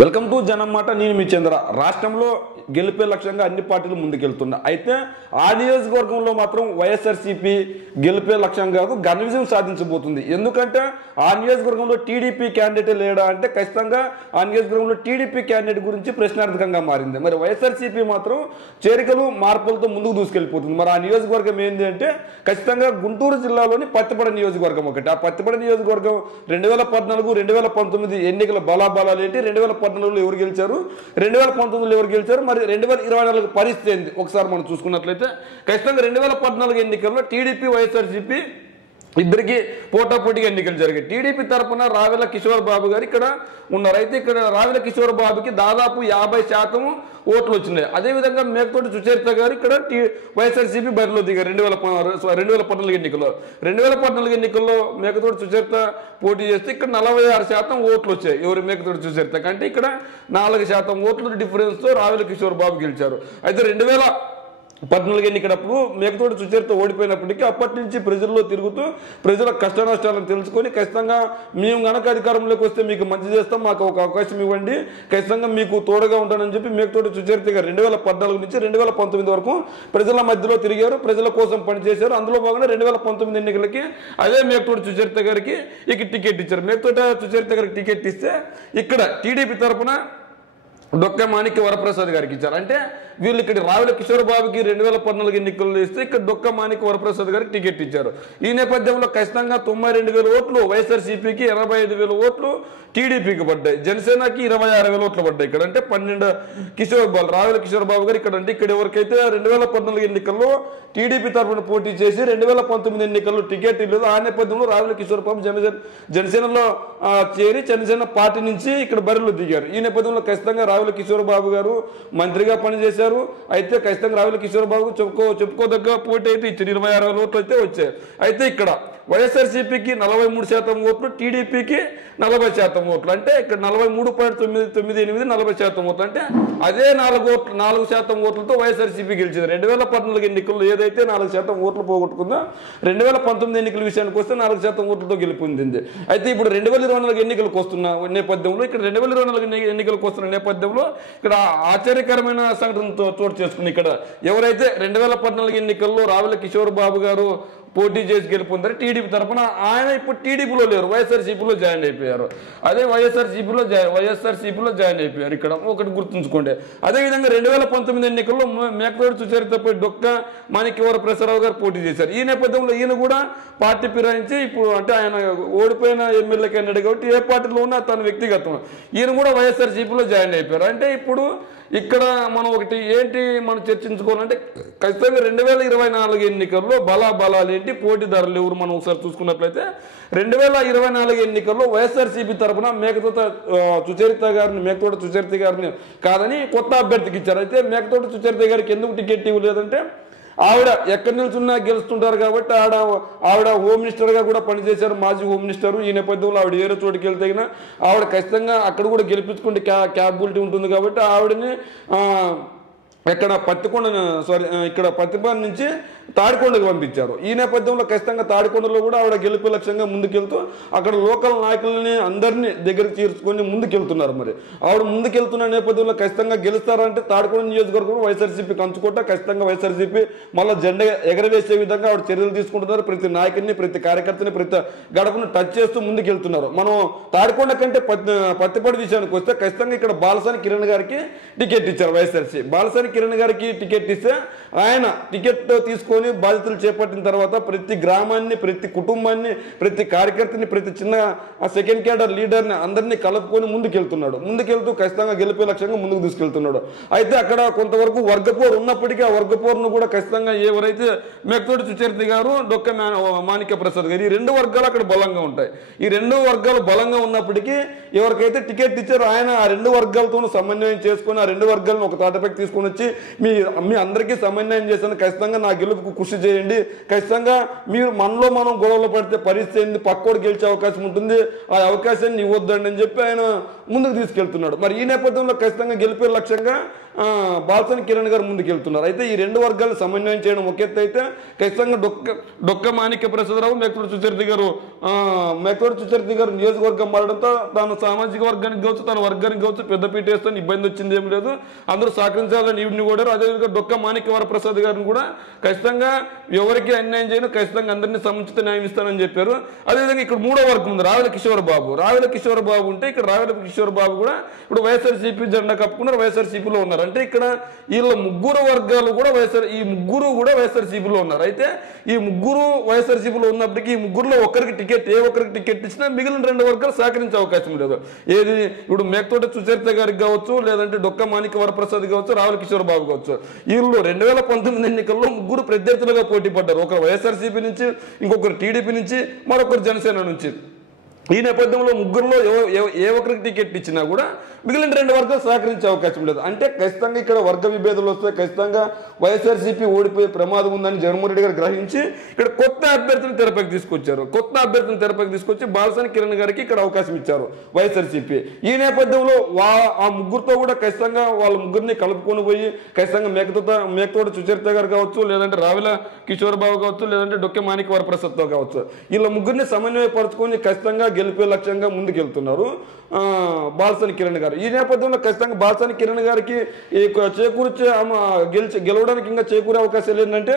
Welcome to జనం మాట. నేను మీ చంద్ర. రాష్ట్రంలో గెలిపే లక్ష్యంగా అన్ని పార్టీలు ముందుకెళ్తున్నా. అయితే ఆ నియోజకవర్గంలో మాత్రం వైఎస్ఆర్సీపీ గెలిపే లక్ష్యం కాదు, ఘన విజయం సాధించబోతుంది. ఎందుకంటే ఆ నియోజకవర్గంలో టీడీపీ క్యాండిడేట్ లేడా అంటే ఖచ్చితంగా ఆ నియోజకవర్గంలో టీడీపీ క్యాండిడేట్ గురించి ప్రశ్నార్థకంగా మారింది. మరి వైఎస్ఆర్సీపీ మాత్రం చేరికలు మార్పులతో ముందుకు దూసుకెళ్ళిపోతుంది. మరి ఆ నియోజకవర్గం ఏంటి అంటే ఖచ్చితంగా గుంటూరు జిల్లాలోని పత్తిపడ నియోజకవర్గం ఒకటి. ఆ పత్తిపడ నియోజకవర్గం 2014, 2019 ఎన్నికల బలాబలాలు ఏంటి, 2014లో ఎవరు గెలిచారు, 2019లో ఎవరు గెలిచారు, మరి 2024 పరిస్థితి ఏంది ఒకసారి మనం చూసుకున్నట్లయితే ఖచ్చితంగా 2014 ఎన్నికల్లో టీడీపీ వైఎస్ఆర్సీపీ ఇద్దరికి పోటాపోటీగా ఎన్నికలు జరిగాయి. టీడీపీ తరఫున రావెల కిషోర్ బాబు గారు ఇక్కడ ఉన్నారు. అయితే ఇక్కడ రావెల కిషోర్ బాబుకి దాదాపు 50% ఓట్లు వచ్చినాయి. అదేవిధంగా మేకతోటి సుచరిత గారు ఇక్కడ వైఎస్ఆర్సీపీ బరిలో దిగారు 2014 ఎన్నికల్లో. 2014 ఎన్నికల్లో మేకతోటి సుచరిత పోటీ చేస్తే ఇక్కడ 46% ఓట్లు వచ్చాయి. ఎవరు మేకతోటి సుచరిత కంటే ఇక్కడ 4% ఓట్ల డిఫరెన్స్తో రావెల కిషోర్ బాబు గెలిచారు. అయితే 2014 ఎన్నికప్పుడు మేకతోటి సుచరిత ఓడిపోయినప్పటికీ అప్పటి నుంచి ప్రజల్లో తిరుగుతూ ప్రజల కష్ట నష్టాలను తెలుసుకొని ఖచ్చితంగా మేము గనక అధికారంలోకి వస్తే మీకు మంచి చేస్తాం, మాకు ఒక అవకాశం ఇవ్వండి, ఖచ్చితంగా మీకు తోడుగా ఉంటానని చెప్పి మేకతోటి సుచరిత గారు 2014 నుంచి 2019 వరకు ప్రజల మధ్యలో తిరిగారు, ప్రజల కోసం పనిచేశారు. అందులో భాగంగా 2019 ఎన్నికలకి అదే మేకతోటి సుచరిత గారికి ఇక టికెట్ ఇచ్చారు. మేకతోటి సుచరిత గారికి టికెట్ ఇస్తే ఇక్కడ టీడీపీ తరఫున డొక్క మాణిక్య వరప్రసాద్ గారికి ఇచ్చారు. అంటే వీళ్ళు ఇక్కడ రావెల కిషోర్ బాబుకి 2014 ఎన్నికల్లో ఇస్తే ఇక్కడ డొక్క మాణిక్య వరప్రసాద్ గారికి టికెట్ ఇచ్చారు. ఈ నేపథ్యంలో ఖచ్చితంగా 92,000 ఓట్లు వైఎస్ఆర్సీపీకి, 85,000 ఓట్లు టీడీపీకి పడ్డాయి. జనసేనకి 26,000 ఓట్లు పడ్డాయి. ఇక్కడ అంటే 12 రావెల కిషోర్ బాబు గారు ఇక్కడ అంటే ఇక్కడ ఎవరికైతే 2014 ఎన్నికల్లో టీడీపీ తరఫున పోటీ చేసి 2019 ఎన్నికల్లో టికెట్ ఇవ్వలేదు. ఆ నేపథ్యంలో రావెల కిషోర్ బాబు జనసేనలో చేరి జనసేన పార్టీ నుంచి ఇక్కడ బరిలో దిగారు. ఈ నేపథ్యంలో ఖచ్చితంగా రావెల కిషోర్ బాబు గారు మంత్రిగా పనిచేశారు. అయితే ఖచ్చితంగా రావెల కిషోర్ బాబు చెప్పుకోదగ్గ పోటీ అయితే ఇచ్చారు. 26,000 ఓట్లు అయితే వచ్చాయి. అయితే ఇక్కడ వైఎస్ఆర్సీపీకి 43% ఓట్లు, టీడీపీకి 40% ఓట్లు. అంటే ఇక్కడ 43.98 40% ఓట్లు. అంటే అదే 4% ఓట్లతో వైఎస్ఆర్సీపీ గెలిచింది. 2014 ఎన్నికల్లో ఏదైతే 4% ఓట్లు పోగొట్టుకుందో 2019 ఎన్నికల విషయానికి వస్తే 4% ఓట్లతో గెలుపొందింది. అయితే ఇప్పుడు 2024 ఎన్నికలకు వస్తున్న నేపథ్యంలో ఇక్కడ 2024 ఎన్నికలకు వస్తున్న నేపథ్యంలో ఇక్కడ ఆశ్చర్యకరమైన సంఘటనతో చోటు చేసుకుని ఇక్కడ ఎవరైతే 2014 ఎన్నికల్లో రావెల కిషోర్ బాబు గారు పోటీ చేసి గెలుపొందారు టీడీపీ తరఫున, ఆయన ఇప్పుడు టీడీపీలో లేరు, వైఎస్ఆర్సీపీలో జాయిన్ అయిపోయారు. అదే వైఎస్ఆర్సీపీలో జాయిన్ అయిపోయారు. ఇక్కడ ఒకటి గుర్తుంచుకోండి. అదేవిధంగా 2019 ఎన్నికల్లో మేకతోటి సుచరితపై డొక్క మాణిక్య వరప్రసాదరావు గారు పోటీ చేశారు. ఈ నేపథ్యంలో ఈయన కూడా పార్టీ ఫిరాయించి ఇప్పుడు అంటే ఆయన ఓడిపోయిన ఎమ్మెల్యే క్యాండిడేట్ కాబట్టి ఏ పార్టీలో ఉన్నా తన వ్యక్తిగతం, ఈయన కూడా వైఎస్ఆర్సీపీలో జాయిన్ అయిపోయారు. అంటే ఇప్పుడు ఇక్కడ మనం ఒకటి ఏంటి మనం చర్చించుకోవాలంటే ఖచ్చితంగా 2024 ఎన్నికల్లో బలాబలాలు ఏంటి, పోటీదారులు ఎవరు మనం ఒకసారి చూసుకున్నట్లయితే 2024 ఎన్నికల్లో వైఎస్ఆర్సీపీ తరఫున మేకతోటి సుచరిత గారిని కాదని కొత్త అభ్యర్థికి ఇచ్చారు. అయితే మేకతోటి సుచరిత గారికి ఎందుకు టికెట్ ఇవ్వలేదంటే ఆవిడ ఎక్కడి నిల్చున్నా గెలుస్తుంటారు కాబట్టి ఆవిడ హోమ్ మినిస్టర్గా కూడా పనిచేశారు, మాజీ హోమ్ మినిస్టర్. ఈ నేపథ్యంలో ఆవిడ వేరే చోటుకి వెళ్తే ఆవిడ ఖచ్చితంగా అక్కడ కూడా గెలిపించుకుంటే క్యాపబిలిటీ ఉంటుంది కాబట్టి ఆవిడని ఇక్కడ పత్తిపాడు నుంచి తాడికొండకు పంపించారు. ఈ నేపథ్యంలో ఖచ్చితంగా తాడికొండలో కూడా ఆవిడ గెలిపే లక్ష్యంగా ముందుకెళ్తూ అక్కడ లోకల్ నాయకులని అందరినీ దగ్గరికి చేర్చుకొని ముందుకెళ్తున్నారు. మరి ఆవిడ ముందుకెళ్తున్న నేపథ్యంలో ఖచ్చితంగా గెలుస్తారంటే తాడికొండ నియోజకవర్గం వైఎస్ఆర్సీపీ కంచుకోట, ఖచ్చితంగా వైఎస్ఆర్సీపీ మళ్ళీ జెండా ఎగరవేసే విధంగా ఆవిడ చర్యలు తీసుకుంటున్నారు. ప్రతి నాయకుడిని, ప్రతి కార్యకర్తని, ప్రతి గడపను టచ్ చేస్తూ ముందుకెళ్తున్నారు. మనం తాడికొండ కంటే పత్తిపాడు విషయానికి వస్తే ఖచ్చితంగా ఇక్కడ బాలసాని కిరణ్ గారికి టికెట్ ఇచ్చారు వైఎస్ఆర్సీ. బాలసాని కిరణ్ గారికి టికెట్ ఇస్తే ఆయన టికెట్ తీసుకొని బాధ్యతలు చేపట్టిన తర్వాత ప్రతి గ్రామాన్ని, ప్రతి కుటుంబాన్ని, ప్రతి కార్యకర్తని, ప్రతి చిన్న సెకండ్ క్యాడర్ లీడర్ని అందరినీ కలుపుకొని ముందుకెళ్తూ ఖచ్చితంగా గెలిపే లక్ష్యంగా ముందుకు తీసుకెళ్తున్నాడు. అయితే అక్కడ కొంతవరకు వర్గపోరు ఉన్నప్పటికీ ఆ వర్గపోరును కూడా ఖచ్చితంగా ఎవరైతే మేకతోటి సుచరిత గారు, డొక్క మాణిక్య ప్రసాద్ గారు, ఈ 2 వర్గాలు అక్కడ బలంగా ఉంటాయి. ఈ 2 వర్గాలు బలంగా ఉన్నప్పటికీ ఎవరికైతే టికెట్ ఇచ్చారో ఆయన ఆ 2 వర్గాలతో సమన్వయం చేసుకుని ఆ 2 వర్గాలను ఒక తాటపైకి తీసుకొని వచ్చి వచ్చి మీ మీ అందరికీ సమన్వయం చేశాను, ఖచ్చితంగా నా గెలుపుకు కృషి చేయండి, ఖచ్చితంగా మీరు మనలో మనం గొడవలు పడితే పరిస్థితి ఏంది, పక్కోడు గెలిచే అవకాశం ఉంటుంది, ఆ అవకాశాన్ని ఇవ్వద్దండి అని చెప్పి ఆయన ముందుకు తీసుకెళ్తున్నాడు. మరి ఈ నేపథ్యంలో ఖచ్చితంగా గెలిపే లక్ష్యంగా బాల్సన్ కిరణ్ గారు ముందుకెళ్తున్నారు. అయితే ఈ రెండు వర్గాలను సమన్వయం చేయడం ఒక ఎత్తు అయితే, ఖచ్చితంగా డొక్క మాణిక్య ప్రసాదరావు మేకతోటి సుచరిత గారు నియోజకవర్గం మారడంతో తాను సామాజిక వర్గానికి కావచ్చు, తన వర్గానికి కావచ్చు పెద్దపీట వేస్తే ఇబ్బంది వచ్చింది ఏం లేదు, అందరూ సహకరించాలని ఈవిని కూడా. అదేవిధంగా డొక్క మాణిక్య వరప్రసాద్ గారిని కూడా ఖచ్చితంగా ఎవరికి అన్యాయం చేయను, ఖచ్చితంగా అందరినీ సముచిత న్యాయం ఇస్తానని చెప్పారు. అదేవిధంగా ఇక్కడ మూడో వర్గం ఉంది, రావెల కిషోర్ బాబు ఉంటే ఇక్కడ రావెల కిషోర్ బాబు కూడా ఇప్పుడు వైఎస్ఆర్సీపీ జెండా కప్పుకున్నారు, వైఎస్ఆర్సీపీలో ఉన్నారు. అంటే ఇక్కడ వీళ్ళ ముగ్గురు వర్గాలు కూడా ముగ్గురు కూడా వైఎస్ఆర్సీపీలో ఉన్నారు. అయితే ఈ ముగ్గురు వైఎస్ఆర్సీపీలో ఉన్నప్పటికీ ఈ ముగ్గురులో ఒక్కరికి టికెట్ ఇచ్చినా మిగిలిన రెండు వర్గాలు సహకరించే అవకాశం లేదు. ఏది ఇప్పుడు మేకతోటి సుచరిత గారికి కావచ్చు, లేదంటే డొక్క మాణిక్య వరప్రసాద్ కావచ్చు, రావుల కిషోర్ బాబు కావచ్చు, వీళ్ళు 2019 ఎన్నికల్లో ముగ్గురు ప్రత్యర్థులుగా పోటీ పడ్డారు. ఒకరు వైఎస్ఆర్సీపీ నుంచి, ఇంకొకరు టీడీపీ నుంచి, మరొకరు జనసేన నుంచి. ఈ నేపథ్యంలో ముగ్గురులో ఏ ఒక్కరికి టికెట్ ఇచ్చినా కూడా మిగిలిన రెండు వర్గాలు సహకరించే అవకాశం లేదు. అంటే ఖచ్చితంగా ఇక్కడ వర్గ విభేదాలు వస్తే ఖచ్చితంగా వైఎస్ఆర్సీపీ ఓడిపోయే ప్రమాదం ఉందని జగన్మోహన్ రెడ్డి గారు గ్రహించి ఇక్కడ కొత్త అభ్యర్థిని తెరపైకి తీసుకొచ్చి బాల్సన్ కిరణ్ గారికి ఇక్కడ అవకాశం ఇచ్చారు వైఎస్ఆర్సీపీ. ఈ నేపథ్యంలో ఆ ముగ్గురుతో కూడా ఖచ్చితంగా వాళ్ళ ముగ్గురిని కలుపుకొని పోయి ఖచ్చితంగా మేకతోటి సుచరిత గారు కావచ్చు, లేదంటే రావెల కిషోర్ బాబు కావచ్చు, లేదంటే డొక్కే మాణిక్య వరప్రసాద్తో కావచ్చు, వీళ్ళ ముగ్గురిని సమన్వయపరచుకొని ఖచ్చితంగా గెలిపే లక్ష్యంగా ముందుకెళ్తున్నారు బాల్సన్ కిరణ్ గారు. ఈ నేపథ్యంలో ఖచ్చితంగా బాల్సన్ కిరణ్ గారికి గెలవడానికి ఇంకా చేకూరే అవకాశాలు ఏంటంటే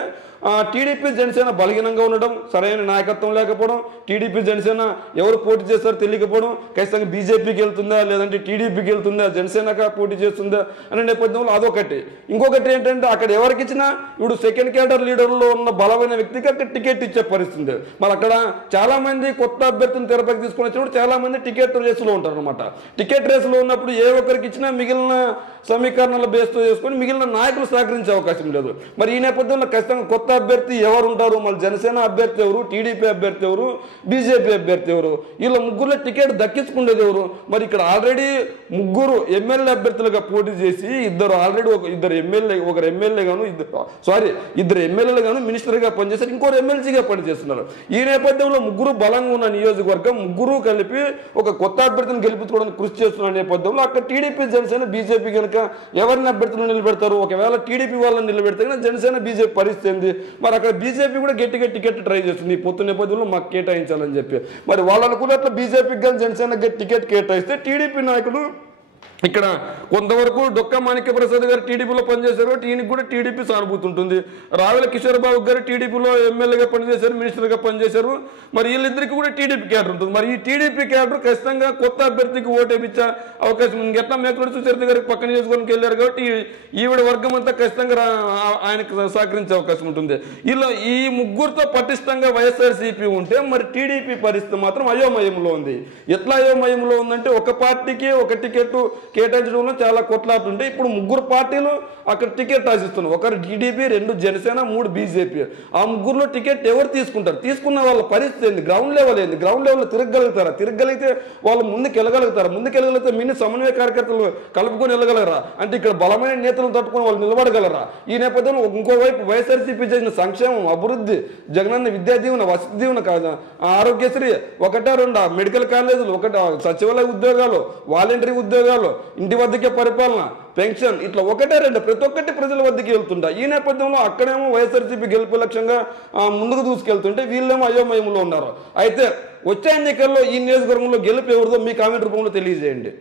టీడీపీ జనసేన బలహీనంగా ఉండడం, సరైన నాయకత్వం లేకపోవడం, టీడీపీ జనసేన ఎవరు పోటీ చేస్తారో తెలియకపోవడం, ఖచ్చితంగా బీజేపీకి వెళ్తుందా లేదంటే టీడీపీకి వెళ్తుందా, జనసేనగా పోటీ చేస్తుందా అనే నేపథ్యంలో అదొకటి. ఇంకొకటి ఏంటంటే అక్కడ ఎవరికి ఇచ్చినా ఇప్పుడు సెకండ్ క్యాడర్ లీడర్లో ఉన్న బలమైన వ్యక్తికి అక్కడ టికెట్ ఇచ్చే పరిస్థితి. మరి అక్కడ చాలా మంది కొత్త అభ్యర్థులను తెరపైకి తీసుకొని వచ్చినప్పుడు చాలా మంది టికెట్ రేసులో ఉంటారు అనమాట. టికెట్ రేసులో ఉన్నప్పుడు ఏ ఒక్కరికి ఇచ్చినా మిగిలిన సమీకరణాల బేస్తో చేసుకొని మిగిలిన నాయకులు సహకరించే అవకాశం లేదు. మరి ఈ నేపథ్యంలో ఖచ్చితంగా కొత్త అభ్యర్థి ఎవరు ఉంటారు, మళ్ళీ జనసేన అభ్యర్థి ఎవరు, టీడీపీ అభ్యర్థి ఎవరు, బీజేపీ అభ్యర్థి ఎవరు, వీళ్ళ ముగ్గురులో టికెట్ దక్కించుకునేది ఎవరు? మరి ఇక్కడ ఆల్రెడీ ముగ్గురు ఎమ్మెల్యే అభ్యర్థులుగా పోటీ చేసి ఇద్దరు ఎమ్మెల్యేలు గాను మినిస్టర్గా పనిచేశారు, ఇంకోరు ఎమ్మెల్సీగా పనిచేస్తున్నారు. ఈ నేపథ్యంలో ముగ్గురు బలంగా ఉన్న నియోజకవర్గం ముగ్గురు కలిపి ఒక కొత్త అభ్యర్థిని గెలిపించుకోవడానికి కృషి చేస్తున్న నేపథ్యంలో అక్కడ టీడీపీ జనసేన బీజేపీ కనుక ఎవరిని అభ్యర్థులను నిలబెడతారు? ఒకవేళ టీడీపీ వాళ్ళని నిలబెడితే జనసేన బీజేపీ పరిస్థితి ఏంది? మరి అక్కడ బీజేపీ కూడా గట్టిగా టికెట్ ట్రై చేస్తుంది పొత్తు నేపథ్యంలో మాకు కేటాయించాలని చెప్పి. మరి వాళ్ళు అనుకున్నట్లు బీజేపీకి కానీ జనసేనకి టికెట్ కేటాయిస్తే టీడీపీ నాయకులు ఇక్కడ కొంతవరకు డొక్క మాణిక్య ప్రసాద్ గారు టీడీపీలో పనిచేశారు, ఈయనకి కూడా టీడీపీ సానుభూతి ఉంటుంది. రావెల కిషోర్ బాబు గారు టీడీపీలో ఎమ్మెల్యేగా పనిచేశారు, మినిస్టర్గా పనిచేశారు. మరి వీళ్ళిద్దరికి కూడా టీడీపీ క్యాడర్ ఉంటుంది. మరి ఈ టీడీపీ క్యాడర్ ఖచ్చితంగా కొత్త అభ్యర్థికి ఓటేపించే అవకాశం ఉంది. ఎట్లా మేకతోటి సుచరిత గారికి పక్కన చేసుకోవడానికి వెళ్ళారు కాబట్టి ఈవిడ వర్గం అంతా ఖచ్చితంగా ఆయనకు సహకరించే అవకాశం ఉంటుంది. ఇలా ఈ ముగ్గురుతో పటిష్టంగా వైఎస్ఆర్సీపీ ఉంటే మరి టీడీపీ పరిస్థితి మాత్రం అయోమయంలో ఉంది. ఎట్లా అయోమయంలో ఉందంటే ఒక పార్టీకి ఒక టికెట్ కేటాయించడంలో చాలా కొట్లాట్లు ఉంటాయి. ఇప్పుడు ముగ్గురు పార్టీలు అక్కడ టికెట్ ఆశిస్తున్నారు. ఒకరు టీడీపీ, 2 జనసేన, 3 బీజేపీ. ఆ ముగ్గురులో టికెట్ ఎవరు తీసుకుంటారు? తీసుకున్న వాళ్ళ పరిస్థితి ఏంది? గ్రౌండ్ లెవెల్ ఏంది? గ్రౌండ్ లెవెల్లో తిరగగలిగితే వాళ్ళు ముందుకు వెళ్ళగలిగితే మిన్ని సమన్వయ కార్యకర్తలు కలుపుకొని వెళ్ళగలరా? అంటే ఇక్కడ బలమైన నేతలను తట్టుకొని వాళ్ళు నిలబడగలరా? ఈ నేపథ్యంలో ఇంకోవైపు వైఎస్ఆర్సీపీ చేసిన సంక్షేమం, అభివృద్ధి, జగనన్న విద్యా దీవెన, వసతి దీవెన, ఆరోగ్యశ్రీ, 1-2 మెడికల్ కాలేజీలు, 1 సచివాలయ ఉద్యోగాలు, వాలంటరీ ఉద్యోగాలు, ఇంటి వద్దకే పరిపాలన, పెన్షన్, ఇట్లా 1-2 ప్రతి ఒక్కటి ప్రజల వద్దకి వెళ్తుంటాయి. ఈ నేపథ్యంలో అక్కడేమో వైఎస్ఆర్సీపీ గెలుపు లక్ష్యంగా ముందుకు దూసుకెళ్తుంటే వీళ్ళేమో అయోమయంలో ఉన్నారు. అయితే వచ్చే ఎన్నికల్లో ఈ నియోజకవర్గంలో గెలుపు ఎవరిదో మీ కామెంట్ రూపంలో తెలియజేయండి.